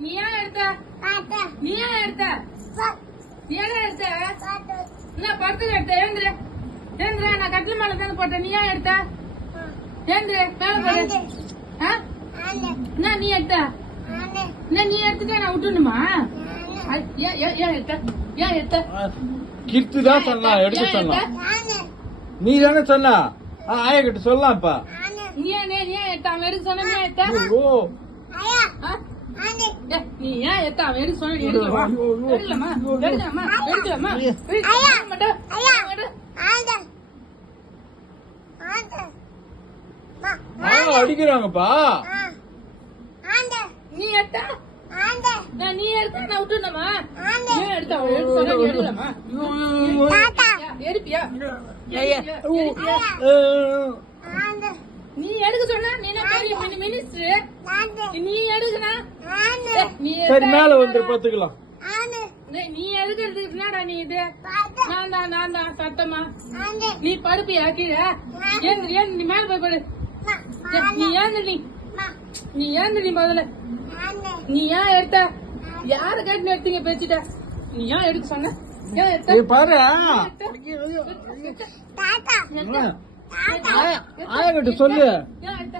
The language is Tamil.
நீ ஏன் எடுத்த நீ ஏன் எடுத்த நீ ஏன் எடுத்த என்ன படத்துக்கு எடுத்த ஏந்திர ஏந்திர நான் கட்டில் மேல தானே போட்டேன் நீ ஏன் எடுத்த ஏந்திர மேல போடு என்ன நீ எடுத்த என்ன நீ எடுத்துட்டா நான் விட்டுணுமா ஏன் எடுத்த ஏன் எடுத்த கீர்த்திதான் சொன்னா எடுக்க சொன்னா நீ தானே சொன்னா ஆயா கிட்ட சொல்லலாம்ப்பா நீ ஏன் எடுத்த அவன் எடுக்க சொன்ன நீ எடுத்த நீ ஏன் எடுத்த அவன் எடுக்க சொன்ன எடுக்கலாமா எடுக்கலாமா எடுக்கலாமா அடிக்கிறாங்கப்பா நீ எடுத்த நீ எடுத்தா நான் விட்டுணுமா ஏன் எடுத்த அவன் எடுக்க சொன்ன நீ எடுக்கலாமா எடுப்பியா நீ எடுக்க சொன்னா நீ பெரிய மினிஸ்டர் நீ எடுக்கனா சரி மேல வந்து பாத்துக்கலாம் நீ எடுக்கிறதுக்கு என்னடா நீ இது நான் தான் சத்தமா நீ படுப்பியா கீழே ஏந்து நீ மேல போய் படு நீ ஏந்து முதல்ல நீ ஏன் எடுத்த யாரு கேட்டு எடுத்தீங்க பேச்சுட்ட நீ ஏன் எடுக்க சொன்ன ஏன் எடுத்த பாரு ஆயா கிட்ட சொல்லு ஏன் எடுத்த